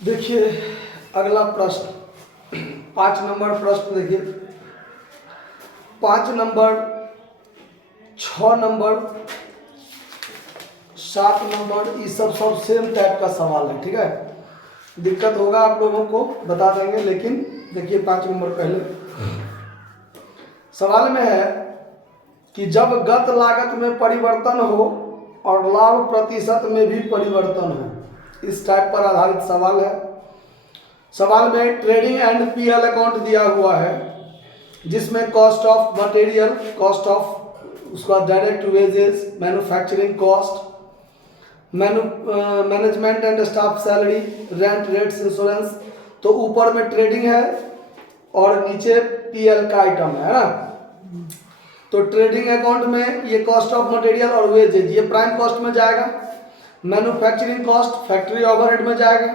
देखिए अगला प्रश्न 5 नंबर प्रश्न देखिए 5 नंबर, 6 नंबर, 7 नंबर, ये सब सेम टाइप का सवाल है। ठीक है, दिक्कत होगा आप लोगों को बता देंगे, लेकिन देखिए 5 नंबर पहले सवाल में है कि जब गत लागत में परिवर्तन हो और लाभ प्रतिशत में भी परिवर्तन हो, इस टाइप पर आधारित सवाल है। सवाल में ट्रेडिंग एंड पीएल अकाउंट दिया हुआ है, जिसमें cost of material, cost of उसका direct wages, manufacturing cost, management and staff salary, rent, rates, insurance. तो ऊपर में ट्रेडिंग है और नीचे पीएल का आइटम है ना। तो ट्रेडिंग अकाउंट में ये कॉस्ट ऑफ मटेरियल और वेजेज ये प्राइम कॉस्ट में जाएगा, मैन्युफैक्चरिंग कॉस्ट फैक्ट्री ओवरहेड में जाएगा,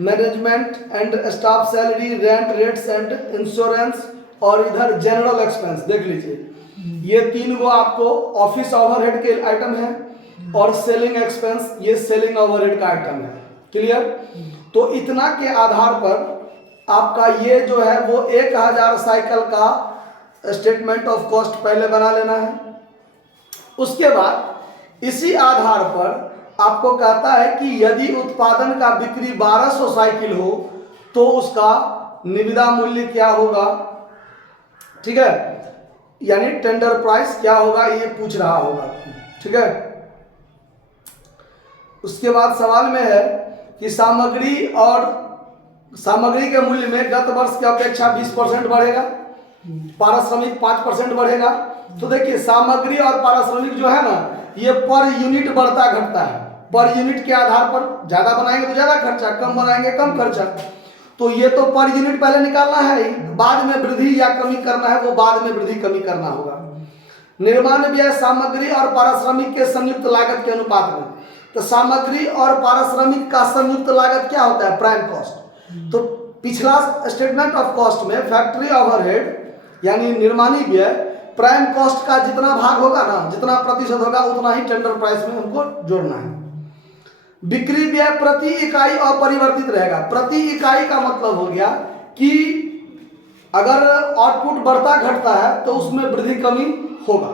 management and staff salary, rent, rates and insurance, और इधर जनरल एक्सपेंस देख लीजिए। ये 3 गो आपको ऑफिस ओवरहेड के आइटम है और सेलिंग एक्सपेंस ये सेलिंग ओवरहेड का आइटम है। क्लियर? तो इतना के आधार पर आपका ये जो है वो 1000 साइकिल का स्टेटमेंट ऑफ कॉस्ट पहले बना लेना है। उसके बाद इसी आधार पर आपको कहता है कि यदि उत्पादन का बिक्री 1200 साइकिल हो तो उसका निविदा मूल्य क्या होगा। ठीक है, यानी टेंडर प्राइस क्या होगा ये पूछ रहा होगा। ठीक है, उसके बाद सवाल में है कि सामग्री के मूल्य में गत वर्ष की अपेक्षा 20% बढ़ेगा, पारिश्रमिक 5% बढ़ेगा। तो देखिए सामग्री और पारिश्रमिक जो है ना ये पर यूनिट बढ़ता घटता है। पर यूनिट के आधार पर ज्यादा बनाएंगे तो ज्यादा खर्चा, कम बनाएंगे कम खर्चा। तो ये तो पर यूनिट पहले निकालना है, बाद में वृद्धि या कमी करना है, वो बाद में वृद्धि कमी करना होगा। निर्माण व्यय सामग्री और पारिश्रमिक के संयुक्त लागत के अनुपात में। तो सामग्री और पारिश्रमिक का संयुक्त लागत क्या होता है? Prime cost. तो पिछला स्टेटमेंट ऑफ कॉस्ट में फैक्ट्री ओवरहेड यानी निर्माणी व्यय प्राइम कॉस्ट का जितना भाग होगा ना, जितना प्रतिशत होगा उतना ही टेंडर प्राइस में हमको जोड़ना है। बिक्री व्यय प्रति इकाई अपरिवर्तित रहेगा। प्रति इकाई का मतलब हो गया कि अगर आउटपुट बढ़ता घटता है तो उसमें वृद्धि कमी होगा।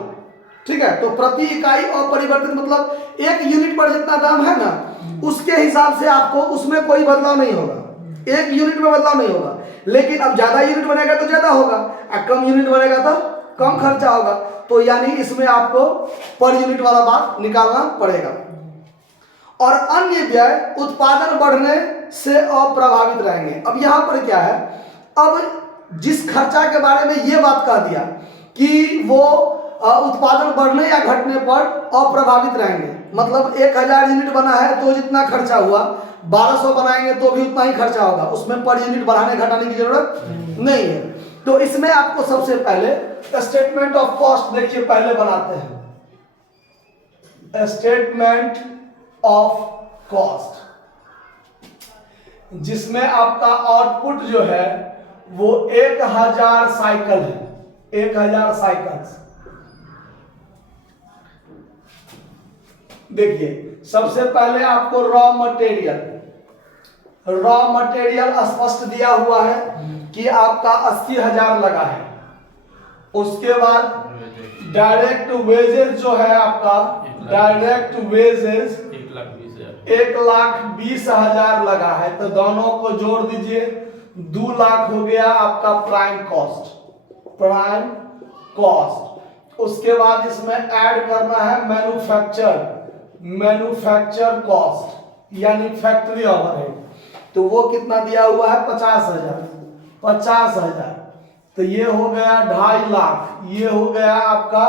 ठीक है, तो प्रति इकाई अपरिवर्तित मतलब 1 यूनिट पर जितना दाम है ना उसके हिसाब से आपको उसमें कोई बदलाव नहीं होगा, 1 यूनिट में बदलाव नहीं होगा। लेकिन अब ज्यादा यूनिट बनेगा तो ज्यादा होगा और कम यूनिट बनेगा तो कम खर्चा होगा। तो यानी इसमें आपको पर यूनिट वाला बात निकालना पड़ेगा। और अन्य व्यय उत्पादन बढ़ने से अप्रभावित रहेंगे। अब यहां पर क्या है, अब जिस खर्चा के बारे में ये बात कह दिया कि वो उत्पादन बढ़ने या घटने पर अप्रभावित रहेंगे, मतलब 1000 यूनिट बना है तो जितना खर्चा हुआ, 1200 बनाएंगे तो भी उतना ही खर्चा होगा, उसमें पर यूनिट बढ़ाने घटाने की जरूरत नहीं है। तो इसमें आपको सबसे पहले स्टेटमेंट ऑफ कॉस्ट देखिए पहले बनाते हैं। स्टेटमेंट ऑफ कॉस्ट जिसमें आपका आउटपुट जो है वो 1000 साइकिल है, 1000 साइकिल्स। देखिए सबसे पहले आपको रॉ मटेरियल स्पष्ट दिया हुआ है कि आपका 80,000 लगा है। उसके बाद डायरेक्ट वेजेस जो है आपका, डायरेक्ट वेजेस 1,20,000 लगा है, तो दोनों को जोड़ दीजिए 2 लाख हो गया आपका प्राइम कॉस्ट। उसके बाद इसमें ऐड करना है मैन्युफैक्चर कॉस्ट यानी फैक्ट्री ओवरहेड। तो वो कितना दिया हुआ है? 50,000। तो ये हो गया 2.5 लाख, ये हो गया आपका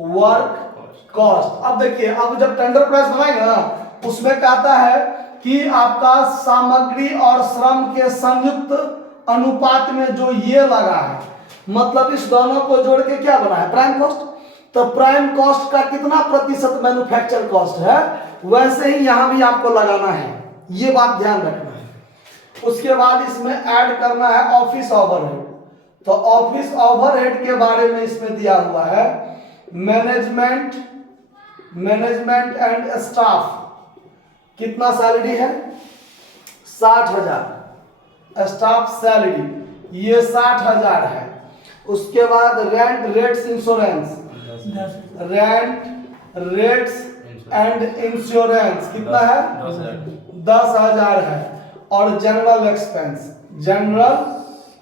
वर्क कॉस्ट। अब देखिए अब जब टेंडर प्राइस बनाएंगे ना उसमें कहता है कि आपका सामग्री और श्रम के संयुक्त अनुपात में जो ये लगा है, मतलब इस दोनों को जोड़ के क्या बना है? Prime cost. तो प्राइम कॉस्ट का कितना प्रतिशत मैन्युफैक्चर कॉस्ट है, वैसे ही यहां भी आपको लगाना है, ये बात ध्यान रखना है। उसके बाद इसमें ऐड करना है ऑफिस ओवरहेड। तो ऑफिस ओवरहेड के बारे में इसमें दिया हुआ है मैनेजमेंट एंड स्टाफ। कितना सैलरी है? 60,000 स्टाफ सैलरी, ये 60,000 है। उसके बाद rent rates insurance, rent rates and insurance कितना है? 10,000 है। और जनरल एक्सपेंस, जनरल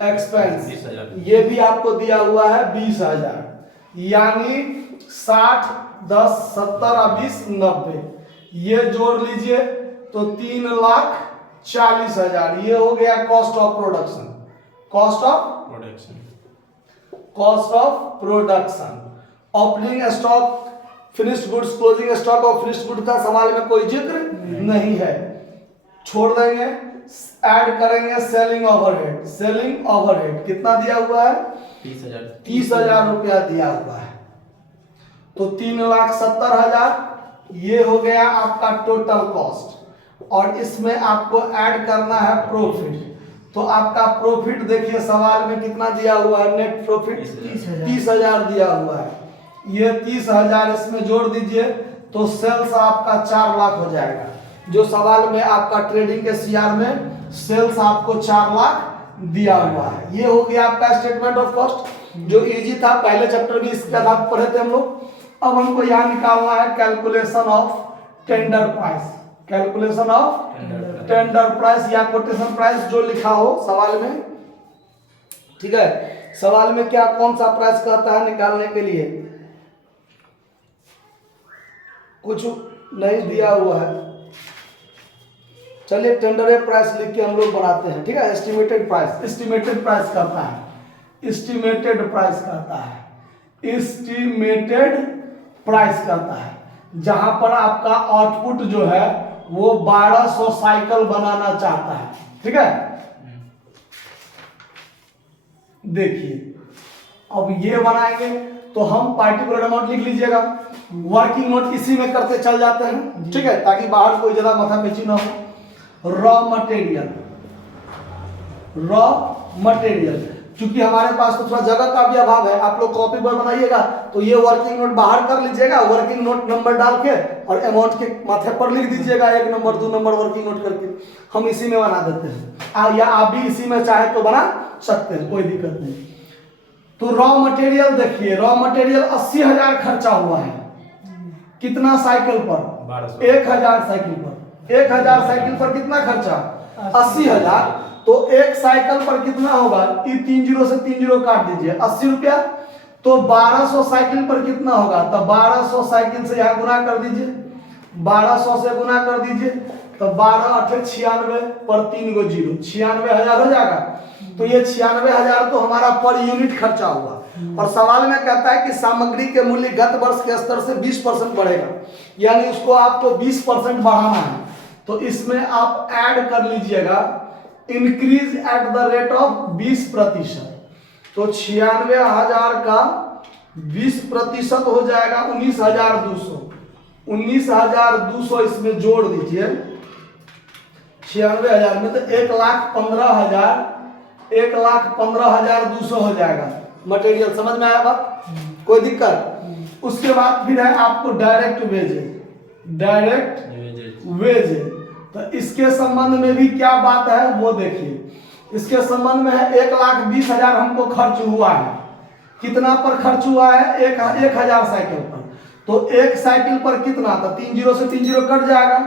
एक्सपेंस ये भी आपको दिया हुआ है 20,000, यानी 60, 10, 70 और 20, 90, ये जोड़ लीजिए तो 3,40,000। ये हो गया cost of production, cost of production. Opening stock, finished goods, closing stock और फिनिश्ड गुड का सवाल में कोई जिक्र नहीं है, छोड़ देंगे। ऐड करेंगे सेलिंग ओवरहेड, सेलिंग ओवरहेड कितना दिया हुआ है? 30,000 रुपया दिया हुआ है, तो 3,70,000 ये हो गया आपका टोटल कॉस्ट। और इसमें आपको ऐड करना है प्रॉफिट, तो आपका प्रॉफिट देखिए सवाल में कितना दिया हुआ है? नेट प्रॉफिट 30,000 दिया हुआ है, ये 30,000 इसमें जोड़ दीजिए तो सेल्स आपका 4 लाख हो जाएगा। जो सवाल में आपका ट्रेडिंग के सीआर में सेल्स आपको 4 लाख दिया हुआ है। ये हो गया आपका स्टेटमेंट ऑफ कॉस्ट, जो इजी था, पहले चैप्टर भी इसके आधार पढ़े थे हम लोग। अब हमको यहाँ निकालना है calculation of tender price, calculation of tender price या कोटेशन प्राइस जो लिखा हो सवाल में, ठीक है। सवाल में क्या कौन सा प्राइस कहता है निकालने के लिए? कुछ नहीं दिया हुआ है, चलिए टेंडर प्राइस लिख के हम लोग बनाते हैं, ठीक है। एस्टिमेटेड प्राइस, एस्टिमेटेड प्राइस करता है, एस्टिमेटेड प्राइस करता है, एस्टिमेटेड प्राइस करता है। जहां पर आपका आउटपुट जो है वो 1200 साइकिल बनाना चाहता है, ठीक है। देखिए अब ये बनाएंगे तो हम पार्टिकुलर अमाउंट लिख लीजिएगा, वर्किंग नोट इसी में करते चल जाते हैं, ठीक है, ताकि बाहर कोई ज्यादा माथा पेची ना हो। रॉ मटेरियल, रॉ मटेरियल, क्योंकि हमारे पास तो थोड़ा जगह का भी अभाव है, आप लोग कॉपी पर बनाइएगा तो ये वर्किंग नोट बाहर कर लीजिएगा, वर्किंग नोट नंबर डाल के और अमाउंट के माथे पर लिख दीजिएगा 1 नंबर 2 नंबर वर्किंग नोट करके, हम इसी में बना देते हैं। या आप भी इसी में चाहे तो बना सकते हैं, कोई दिक्कत नहीं। तो रॉ मटेरियल देखिए, रॉ मटेरियल 80,000 खर्चा हुआ है, कितना साइकिल पर? 1,000 साइकिल पर। 1,000 साइकिल पर कितना खर्चा? 80,000। तो एक साइकिल पर कितना होगा? 3 0 से 3 0 काट दीजिए, 80 रुपया। तो 1200 साइकिल पर कितना होगा? तो 1200 साइकिल से यहाँ गुना कर दीजिए, 1200 से गुना कर दीजिए तो 12 8 96 पर 3 गो 0, 96,000 हो जाएगा। तो ये 96,000 तो हमारा पर यूनिट खर्चा हुआ। और सवाल में कहता है कि सामग्री के मूल्य गत वर्ष के स्तर से 20% बढ़ेगा, यानी उसको आपको 20% बढ़ाना है। तो इसमें आप ऐड कर लीजिएगा increase at the rate of 20%। तो 96,000 का 20% हो जाएगा 19,200। 19,200 इसमें जोड़ दीजिए 96,000 में, तो 1,15,000, 1,15,200 हो जाएगा मटेरियल। समझ में आया बात? कोई दिक्कत? उसके बाद फिर है आपको डायरेक्ट वेजेज, डायरेक्ट वेजेज। तो इसके संबंध में भी क्या बात है वो देखिए। इसके संबंध में है 1,20,000 हमको खर्च हुआ है। कितना पर खर्च हुआ है? 1,000 साइकिल पर। तो एक साइकिल पर कितना? तो 3 0 से 3 0 कट जाएगा।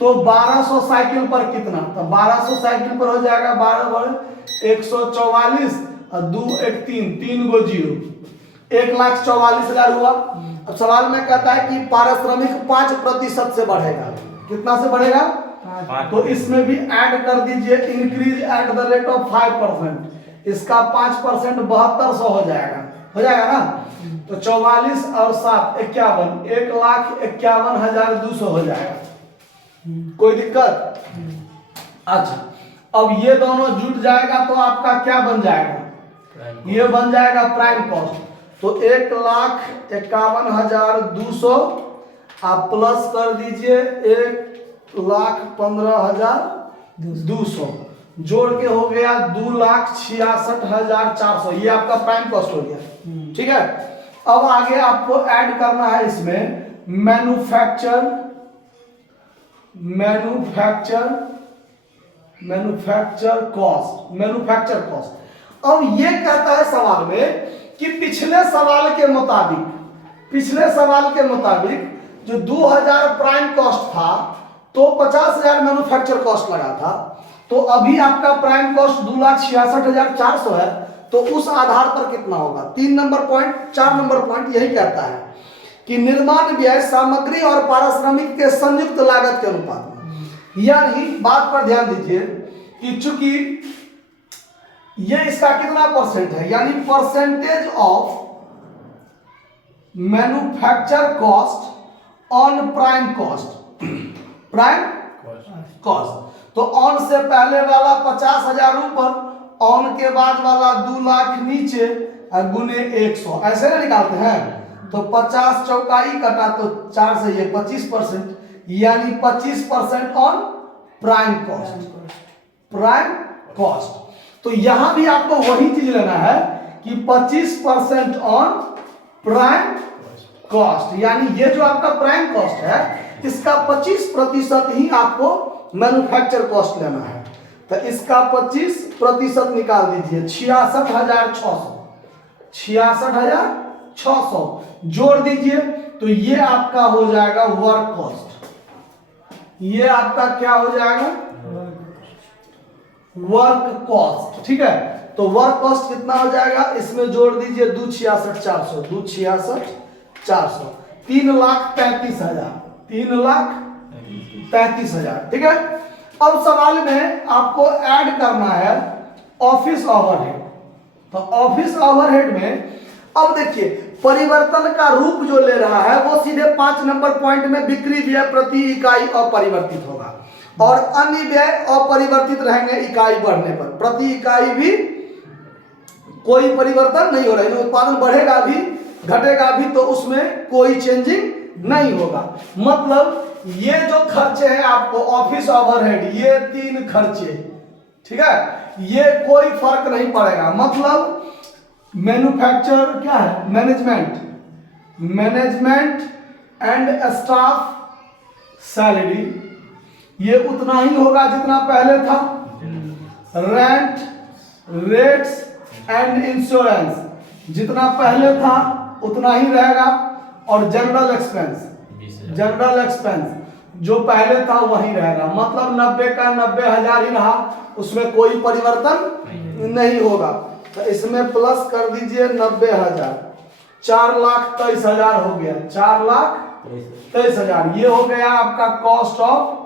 तो 1200 साइकिल पर कितना? तो 1200 साइकिल पर हो जाएगा 12 144 और 2 1 3, 3 गो 0, 1,44,000 हुआ। अब सवाल में कहता है कि पारिश्रमिक 5% से बढ़ेगा। कितना से बढ़ेगा? तो इसमें भी ऐड कर दीजिए increase at the rate of 5%। इसका 5% 7200 हो जाएगा ना। तो 44 और 7 51, 1,51,200 हो जाएगा। कोई दिक्कत? अच्छा, अब ये दोनों जुट जाएगा तो आपका क्या बन जाएगा? ये बन जाएगा प्राइम कॉस्ट। तो 1,51,200 आप प्लस कर दीजिए 1,15,200, जोड़ के हो गया 2,66,400। ये आपका प्राइम कॉस्ट हो गया, ठीक है। अब आगे आपको ऐड करना है इसमें मैन्युफैक्चर मैन्युफैक्चर कॉस्ट। अब ये कहता है सवाल में कि पिछले सवाल के मुताबिक जो 2000 प्राइम कॉस्ट था तो 50,000 मैन्युफैक्चर कॉस्ट लगा था, तो अभी आपका प्राइम कॉस्ट 2,66,400 है, तो उस आधार पर कितना होगा। 3 नंबर पॉइंट 4 नंबर पॉइंट यही कहता है कि निर्माण व्यय सामग्री और पारिश्रमिक के संयुक्त लागत के अनुपात में। यानी बात पर ध्यान दीजिए कि चूंकि ये इसका कितना परसेंट है, यानी percentage of manufacture cost on prime cost, तो ऑन से पहले वाला 50,000 ऊपर, ऑन के बाद वाला 2 लाख नीचे गुने 100, ऐसे ना निकालते हैं। तो 50 चौकाई कटा तो 4 से ये 25%, यानी 25% ऑन प्राइम कॉस्ट। तो यहां भी आपको वही चीज लेना है कि 25% ऑन प्राइम कॉस्ट, यानी ये जो आपका प्राइम कॉस्ट है इसका 25% ही आपको मैन्युफैक्चर कॉस्ट लेना है। तो इसका 25% निकाल दीजिए, 66,600 जोड़ दीजिए, तो ये आपका हो जाएगा वर्क कॉस्ट। ये आपका क्या हो जाएगा, वर्क कॉस्ट। ठीक है, तो वर्क कॉस्ट कितना हो जाएगा, इसमें जोड़ दीजिए 2,66,400, 3,35,000। ठीक है, अब सवाल में आपको ऐड करना है ऑफिस ओवरहेड। तो ऑफिस ओवरहेड में अब देखिए परिवर्तन का रूप जो ले रहा है वो सीधे 5 नंबर पॉइंट में बिक्री व्यय प्रति इकाई अपरिवर्तित होगा, और अन्य व्यय अपरिवर्तित रहेंगे इकाई बढ़ने पर। प्रति इकाई भी कोई परिवर्तन नहीं हो रहा है, उत्पादन बढ़ेगा भी घटेगा भी तो उसमें कोई चेंजिंग नहीं होगा। मतलब ये जो खर्चे हैं आपको ऑफिस ओवरहेड, ये 3 खर्चे, ठीक है, ये कोई फर्क नहीं पड़ेगा। मतलब मैन्युफैक्चर क्या है, मैनेजमेंट एंड स्टाफ सैलरी, ये उतना ही होगा जितना पहले था। रेंट, रेट्स एंड इंश्योरेंस जितना पहले था उतना ही रहेगा, और जनरल एक्सपेंस जो पहले था वही रहेगा। मतलब 90 का 90,000 ही रहा, उसमें कोई परिवर्तन नहीं होगा। तो इसमें प्लस कर दीजिए 90,000, 4,23,000 हो गया, 4,23,000। ये हो गया आपका कॉस्ट ऑफ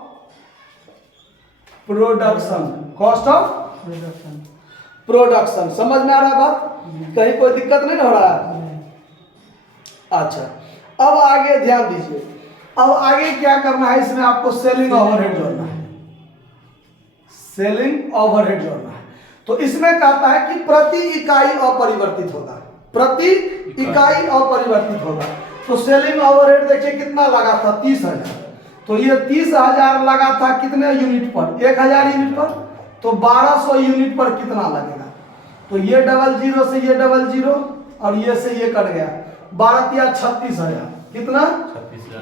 प्रोडक्शन। समझ में आ रहा है बात, कहीं कोई दिक्कत नहीं हो रहा है। अच्छा, अब आगे ध्यान दीजिए, अब आगे क्या करना है, इसमें आपको सेलिंग ओवरहेड जोड़ना है। तो इसमें कहता है कि प्रति इकाई अपरिवर्तित होगा। तो सेलिंग ओवरहेड देखिए कितना लगा था, 30,000। तो ये 30,000 लगा था कितने यूनिट पर, 1,000 यूनिट पर। तो 1200 यूनिट पर कितना लगेगा, तो ये 00 से ये 00 और ये से ये कट गया, 12 × 36,000 कितना,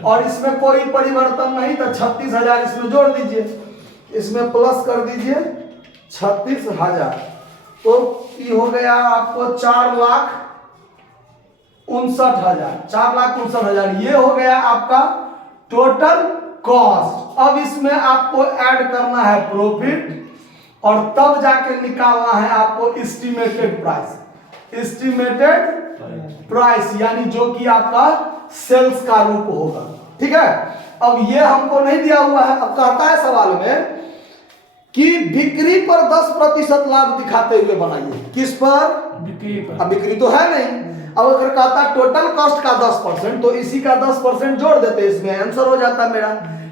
और इसमें कोई परिवर्तन नहीं, तो 36,000 इसमें जोड़ दीजिए, इसमें प्लस कर दीजिए 36,000। तो ये हो गया आपको 4,59,000। ये हो गया आपका टोटल कॉस्ट। अब इसमें आपको ऐड करना है प्रॉफिट, और तब जाके निकालना है आपको एस्टिमेटेड प्राइस, यानी जो कि आपका सेल्स का रूप होगा। ठीक है, अब ये हमको नहीं दिया हुआ है। अब कहता है सवाल में कि बिक्री पर 10% लाभ दिखाते हुए बनाइए। किस पर, बिक्री पर। अब बिक्री तो है नहीं। अब अगर कहता है टोटल कॉस्ट का 10%, तो इसी का 10% जोड़ देते, इसमें आंसर हो जाता मेरा।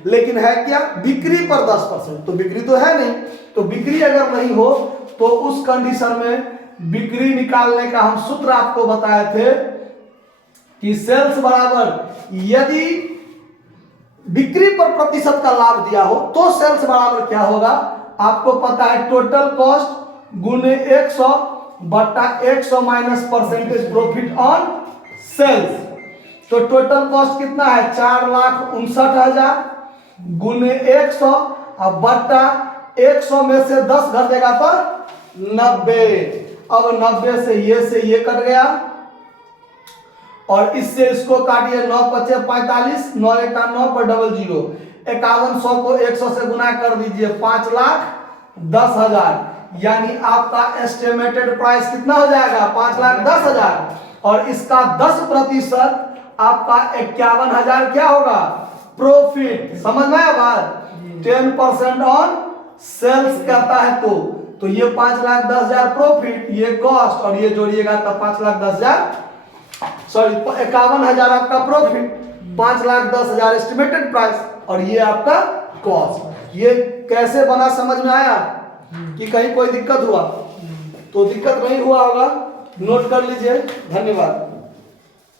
लेकिन है क्या, बिक्री पर 10%, तो बिक्री तो है नहीं। तो बिक्री अगर नहीं हो तो उस कंडीशन में बिक्री निकालने का हम सूत्र आपको बताए थे कि सेल्स बराबर, यदि बिक्री पर प्रतिशत का लाभ दिया हो तो सेल्स बराबर क्या होगा, आपको पता है टोटल कॉस्ट गुने 100 बटा 100 minus percentage profit on sales. तो टोटल कॉस्ट कितना है, 4,59,000 गुने 100 और बटा 100 में से 10 घट देगा तो 90। अब 90 से ये कट गया और इससे इसको काटिए, 9 पचे 45, 9 1 9 पर डबल जीरो, 5100 को 100 से गुना कर दीजिए, 5,10,000। यानी आपका एस्टिमेटेड प्राइस कितना हो जाएगा? 5,10,000। और इसका 10% आपका 51,000 क्या होगा? प्रॉफिट। समझ में आया बात? 10% ऑन सेल्स कहता है तो ये 5,10,000 प्रॉफिट, ये कॉस्ट, और ये जोड़िएगा तब 5,10,000, सॉरी 51,000 आपका प्रॉफिट, 5,10,000 एस्टिमेटेड प्राइस, और ये आपका कॉस्ट। ये कैसे बना समझ में आया कि कहीं कोई दिक्कत हुआ? तो दिक्कत नहीं हुआ होगा, नोट कर लीजिए। धन्यवाद।